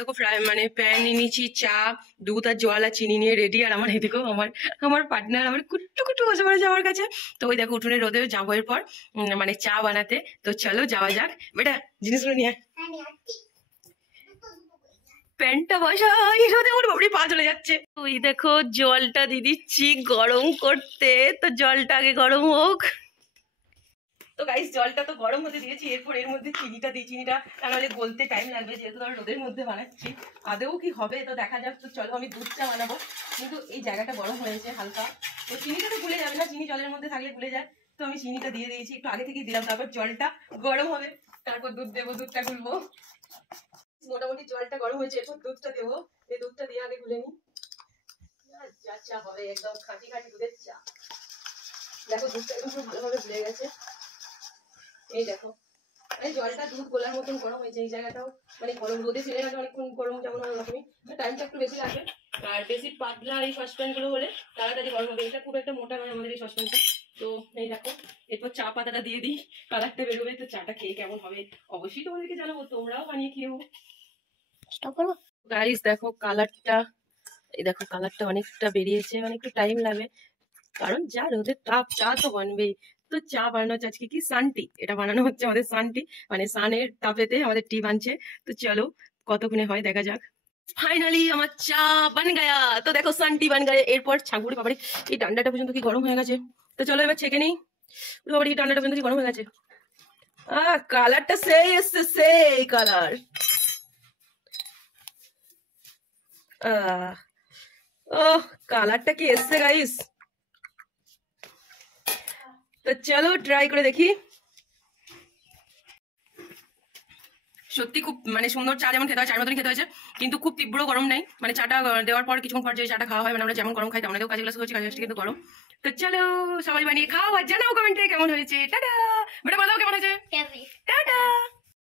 দেখো মানে প্যান নিয়ে নিয়েছি, চা, দুধ আর জল আর চিনি নিয়ে রেডি। আর আমার এদিকেও আমার আমার পার্টনার আমার কুট্টু কুট্টু বসে পড়েছে আমার কাছে। তো ওই দেখো উঠোনে রোদে যাবো এরপর মানে চা বানাতে। তো চলো যাওয়া যাক। বেটা জিনিসগুলো নিয়ে প্যান্টটা বসাই, রোদে ওর বাবরি পা চলে যাচ্ছে। ওই দেখো জলটা দিয়ে দিচ্ছি গরম করতে, তো জলটা আগে গরম হোক। তো গাইস জলটা তো গরম হতে দিয়েছি, এরপর এর মধ্যে চিনিটা দিই। চিনিটা তাহলে গলতে টাইম লাগবে, যেহেতু ধরো রোদের মধ্যে বানাচ্ছি। আদেও কি হবে তো দেখা যাক। তো চলো আমি দুধ চা বানাবো, কিন্তু এই জায়গাটা গরম হয়েছে হালকা। তো চিনিটা তো গুলে যাবে না, চিনি জলের মধ্যে থাকলে গুলে যায়। তো আমি চিনিটা দিয়ে দিয়েছি, একটু আগে থেকেই দিলাম। তারপর জলটা গরম হবে, তারপর দুধ দেবো, দুধটা গুলবো। মোটামুটি জলটা গরম হয়েছে, এরপর দুধটা দেবো। এই দুধটা দিয়ে আগে গুলে নিই। চা চা হবে একদম খাঁটি খাঁটি দুধের চা। দেখো দুধটা একদম খুব ভালোভাবে গুলে গেছে। এই দেখো মানে জলটা দুধ গোলার মতন গরম হয়েছে। এই জায়গাটাও মানে গরম, রোদে ছেড়ে গেলে অনেকক্ষণ গরম যেমন হয় ওরকমই, টাইমটা একটু বেশি লাগবে। আর বেশি পাতলা এই সসপ্যান গুলো হলে তাড়াতাড়ি গরম হবে। এটা খুব একটা মোটা নয় আমাদের এই সসপ্যানটা। তো এই দেখো এরপর চা পাতাটা দিয়ে দিই, কালারটা বেরোবে। তো চাটা খেয়ে কেমন হবে অবশ্যই তোমাদেরকে জানাবো, তোমরাও বানিয়ে খেয়েও। গাইস দেখো কালারটা, এই দেখো কালারটা অনেকটা বেরিয়েছে, মানে একটু টাইম লাগবে কারণ যা রোদের তাপ, চা তো বানবেই। তো চা বানানো হচ্ছে আজকে কি সানটি, এটা বানানো হচ্ছে আমাদের সানটি, মানে সানের তাপেতে আমাদের টি বানছে। তো চলো কতক্ষণে হয় দেখা যাক। ফাইনালি আমার চা বান গায়া। তো দেখো সানটি বান গায়ে। এরপর ছাগুড়ি বাবারি এই ডান্ডাটা পর্যন্ত কি গরম হয়ে গেছে। তো চলো এবার ছেঁকে নিই। বাবারি এই ডান্ডাটা পর্যন্ত কি গরম হয়ে গেছে। কালারটা সেই এসছে, সেই কালার। ও কালারটা কি এসছে গাইস। তো চলো ট্রাই করে দেখি। সত্যি খুব মানে সুন্দর চা, যেমন খেতে হয় চার মতনই খেতে হয়েছে, কিন্তু খুব তীব্র গরম নেই। মানে চাটা দেওয়ার পর কিছুক্ষণ পর যে চাটা খাওয়া হয়, মানে আমরা যেমন গরম খাই তেমন কাজ গ্লাস করছি, কাজ কিন্তু গরম। তো চলো সবাই বানিয়ে খাও আর জানাও কমেন্টে কেমন হয়েছে। টাটা, বেটা বলো কেমন হয়েছে।